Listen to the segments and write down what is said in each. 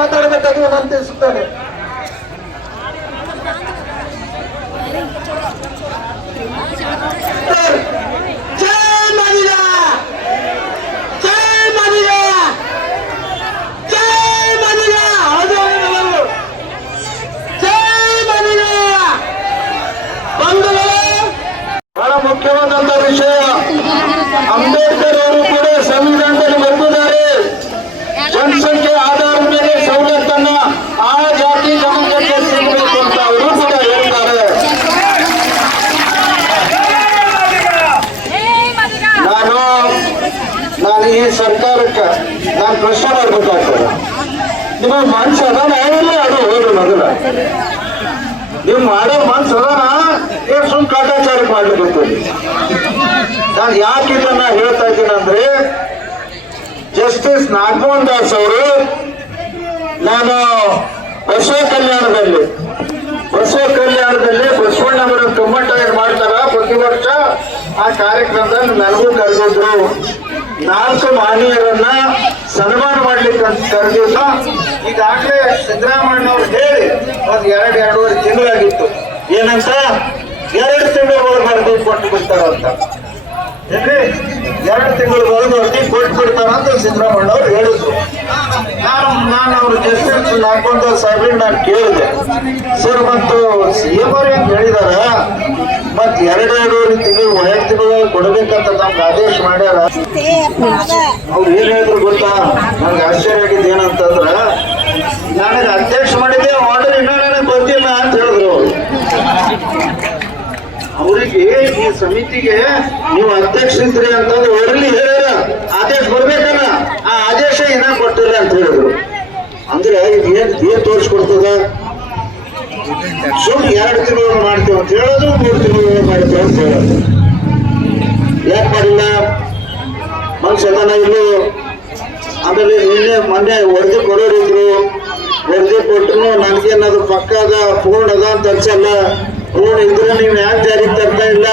ಮಾತಾಡಬೇಕಾಗಿ ನಾನು ತಿಳಿಸುತ್ತೇನೆ. ಬಹಳ ಮುಖ್ಯವಾದಂತ ವಿಷಯ, ಅಂಬೇಡ್ಕರ್ ಅವರು ಕೂಡ ಸಂವಿಧಾನದಲ್ಲಿ ಬರೆದಿದ್ದಾರೆ, ಜನಸಂಖ್ಯೆ ಆಧಾರದ ಮೇಲೆ ಸವಲತ್ತನ್ನ ಆ ಜಾತಿ ಜನಾಂಗಕ್ಕೆ ಸಿಗಬೇಕು ಅಂತ ಅವರು ಕೂಡ ಹೇಳ್ತಾರೆ. ನಾನು ಈ ಸರ್ಕಾರಕ್ಕೆ ನಾನು ಪ್ರಶ್ನೆ ಮಾಡ್ಬೇಕಾಗ್ತದೆ, ನಿಮ್ಮ ಮನ್ಸು ಅದಾನ ಅದು ಹೋದ್ರು ಮೊದಲ ನೀವು ಮಾಡೋ ಮನ್ಸು ಅದಾನ ಸುಮ್ ಕಾಟಾಚಾರ ಮಾಡ್ಲಿಕ್ಕೆ. ನಾನು ಯಾಕೆ ಇದನ್ನ ಹೇಳ್ತಾ ಇದ್ದೀನಿ ಅಂದ್ರೆ, ಜಸ್ಟಿಸ್ ನಾಗಮೋಹನ್ ದಾಸ್ ಅವರು ನಾನು ಬಸವ ಕಲ್ಯಾಣದಲ್ಲಿ ಬಸವಣ್ಣವರ ಕಮ್ಮಟ ಏನ್ ಮಾಡ್ತಾರ ಪ್ರತಿ ವರ್ಷ ಆ ಕಾರ್ಯಕ್ರಮದಲ್ಲಿ ನನಗೂ ಕರೆದಿದ್ರು. 4 ಮಾನ್ಯರನ್ನ ಸನ್ಮಾನ ಮಾಡ್ಲಿಕ್ಕೆ ಅಂತ ಕರೆದಿದ್ದು. ಈಗಾಗಲೇ ಸಿದ್ದರಾಮಯ್ಯನವ್ರು ಹೇಳಿ ಒಂದ್ 2-2.5 ತಿಂಗಳಾಗಿತ್ತು. ಏನಂತ 2 ತಿಂಗಳೊಳಗೆ ವರದಿ ಕೊಟ್ಟು ಬಿಡ್ತಾರಂತ. ಏನ್ರಿ 2 ತಿಂಗಳೊಳಗೆ ವರದಿ ಕೊಟ್ಟು ಬಿಡ್ತಾರಂತ ಸಿದ್ದರಾಮಯ್ಯನವ್ರು ಹೇಳಿದ್ರು. ನಾನು ಅವ್ರು ಜಸ್ಟಿಸ್ ನಾಗಮೋಹನ್ ದಾಸ್ ಸಾಹೇಬ್ರಿಗೆ ನಾನು ಕೇಳಿದೆ, ಸರ್ ಮತ್ತು ಸಿಎಂ ಅವ್ರು ಹೆಂಗ್ ಹೇಳಿದಾರ, ಮತ್ 2 ತಿಂಗಳು 2 ತಿಂಗಳು ಕೊಡ್ಬೇಕಂತ ನಮ್ಗೆ ಆದೇಶ ಮಾಡ್ಯಾರ. ಅವ್ರು ಏನ್ ಹೇಳಿದ್ರು ಗೊತ್ತಾ, ನನ್ಗೆ ಆಶ್ಚರ್ಯ ಆಗಿದ್ದು ಏನಂತಂದ್ರ, ನನಗೆ ಅಧ್ಯಕ್ಷ ಮಾಡಿದ್ದೆ ಆರ್ಡರ್ ಇನ್ನೂ ನನಗೆ ಬಂದಿಲ್ಲ ಅಂತ ಹೇಳಿದ್ರು ಅವರು. ಅವರಿಗೆ ಈ ಸಮಿತಿಗೆ ನೀವು ಅಧ್ಯಕ್ಷ ಇದ್ರಿ ಅಂತಂದ್ರೆ ಅವರಲ್ಲಿ ಹೇಳ್ಯಾರ ಆದೇಶ ಬರ್ಬೇಕಲ್ಲ, ಆ ಆದೇಶ ಏನ ಕೊಟ್ಟಿಲ್ಲ ಅಂತ ಹೇಳಿದ್ರು. ಅಂದ್ರೆ ಏನ್ ತೋರಿಸ್ಕೊಡ್ತದ, ಸುಮ್ 2 ತಿಂಗಳು ಮಾಡ್ತೇವೆ ಅಂತ ಹೇಳೋದು, 3 ತಿಂಗಳು ಮಾಡ್ತೇವೆ ಅಂತ ಹೇಳೋದು. ಯಾಕೆ ಮಾಡಿಲ್ಲ ಮನುಷ್ಯತನ ಇಲ್ಲೂ. ಆಮೇಲೆ ಮೊನ್ನೆ ವರದಿ ಕೊಡೋರಿದ್ರು, ವರದಿ ಕೊಟ್ಟರು ನನ್ಗೇನದು ಪಕ್ಕ ಅದ ಪೂರ್ಣ ಅದ ಅಂತ ಅನ್ಸಲ್ಲ. ಪೂರ್ಣ ಇದ್ರೆ ನೀವು ಯಾಕೆ ಜಾರಿಗೆ ತರ್ತಾ ಇಲ್ಲ?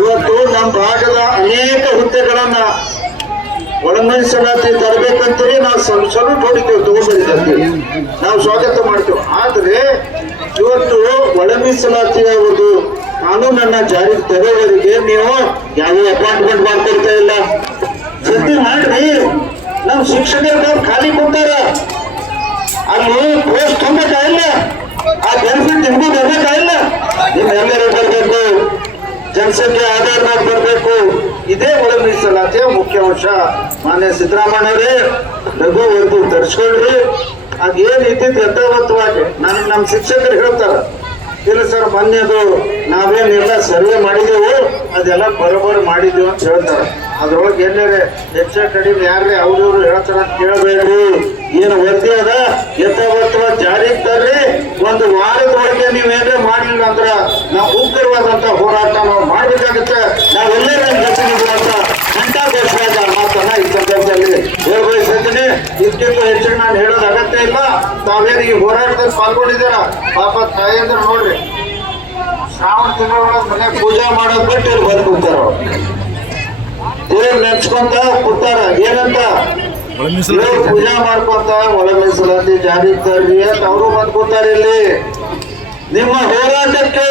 ಇವತ್ತು ನಮ್ಮ ಭಾಗದ ಅನೇಕ ಹುದ್ದೆಗಳನ್ನ ಒಳಮೀಸಲಾತಿ ತರಬೇಕಂತೀವಿ, ನಾವು ಸ್ವಲ್ಪ ಹೊಡಿತೇವೆ, ತಗೊಂಡ್ಬರಿತೀವಿ, ನಾವು ಸ್ವಾಗತ ಮಾಡ್ತೇವೆ. ಆದ್ರೆ ಇವತ್ತು ಒಳಮೀಸಲಾತಿ ಒಂದು ಕಾನೂನನ್ನ ಜಾರಿಗೆ ತರೋವರೆಗೆ ನೀವು ಯಾವ ಅಪಾಯಿಂಟ್ಮೆಂಟ್ ಮಾಡ್ಕೊಳ್ತಾ ಇಲ್ಲ. ಸದ್ಯ ಮಾಡ್ರಿ, ನಮ್ ಶಿಕ್ಷಕರು ಖಾಲಿ ಕೊಡ್ತಾರ, ಅಲ್ಲಿ ಪೋಸ್ಟ್ ತುಂಬಬೇಕಾಗಿಲ್ಲ, ಆ ಬೆನಿಫಿಟ್ ನಿಮ್ಗೂ ಬರ್ಬೇಕಾಗಿಲ್ಲ. ನಿಮ್ಮೆಲ್ಲರೂ ಬರಬೇಕು, ಜನಸಂಖ್ಯೆ ಆಧಾರ ಮೇಲೆ ಬರಬೇಕು. ಇದೇ ಒಳ ಮೀಸಲಾತಿಯ ಮುಖ್ಯ ಅಂಶ. ಮಾನ್ಯ ಸಿದ್ದರಾಮಯ್ಯವರೇ ಲಘು ವರದಿ ತರಿಸ್ಕೊಳ್ರಿ. ಅದೇನ್ ಇದ್ದಿದ್ದು ಯಥಾವತ್ತವಾಗಿ ನಮ್ಮ ಶಿಕ್ಷಕರು ಹೇಳ್ತಾರ, ಇಲ್ಲ ಸರ್ ಮೊನ್ನೆದು ನಾವೇನೆಲ್ಲ ಸರ್ವೆ ಮಾಡಿದೆವು, ಅದೆಲ್ಲ ಬರೋಬ್ಬರಿ ಮಾಡಿದೆವು ಅಂತ ಹೇಳ್ತಾರೆ. ಅದ್ರೊಳಗೆ ಎಲ್ಲರೇ ಹೆಚ್ಚ ಕಡಿಮೆ ಯಾರೇ ಅವ್ರವ್ರು ಹೇಳ್ತಾರ ಅಂತ ಕೇಳಬೇಡ್ರಿ. ಏನು ವರದಿ ಅದ ಯಥಾವತ್ತವಾಗಿ ಜಾರಿಗೆ ತರ್ರಿ. 1 ವಾರದೊಳಗೆ ನೀವೇನೇ ಮಾಡಲಿಲ್ಲ ಅಂದ್ರ ನಾವು ಉಗ್ರವಾದಂತ ಹೋರಾಟ ನಾವು ಮಾಡ್ಬೇಕಾಗುತ್ತೆ. ನಾವೆಲ್ಲರೂ ಅಂತ ಅಂತ ಘೋಷಣೆ ಮಾತನ್ನ ಈ ಸಂದರ್ಭದಲ್ಲಿ ಹೇಳ್ಬಯಸಿದ್ದೀನಿ. ಇದಕ್ಕಿಂತ ಹೆಚ್ಚಿಗೆ ನಾನು ಹೇಳೋದು ಅಗತ್ಯ ಇಲ್ಲ. ತಾವೇನು ಈ ಹೋರಾಟದಲ್ಲಿ ಪಾಲ್ಗೊಂಡಿದ್ದೀರ, ಪಾಪ ತಾಯಿಯಂದ್ರೆ ನೋಡ್ರಿ, ಶ್ರಾವಣ ತಿಂಗಳೊಳಗೆ ಮನೆ ಪೂಜಾ ಮಾಡೋದ್ ಬಿಟ್ಟು ಇವ್ರು ಬಂದ್ಬಿಡ್ತಾರ, ದೇವ್ರು ನೆನ್ಸ್ಕೊಂತ ಕೂತಾರ. ಏನಂತ ಪೂಜಾ ಮಾಡ್ಕೊಂತ ಒಳ ಮೀಸಲಾತಿ ಜಾರಿಗೆ ತರ್ರಿ ಅಂತ ಅವರು ಬಂದ್ ಕೂತಾರ. ಇಲ್ಲಿ ನಿಮ್ಮ ಹೋರಾಟಕ್ಕೆ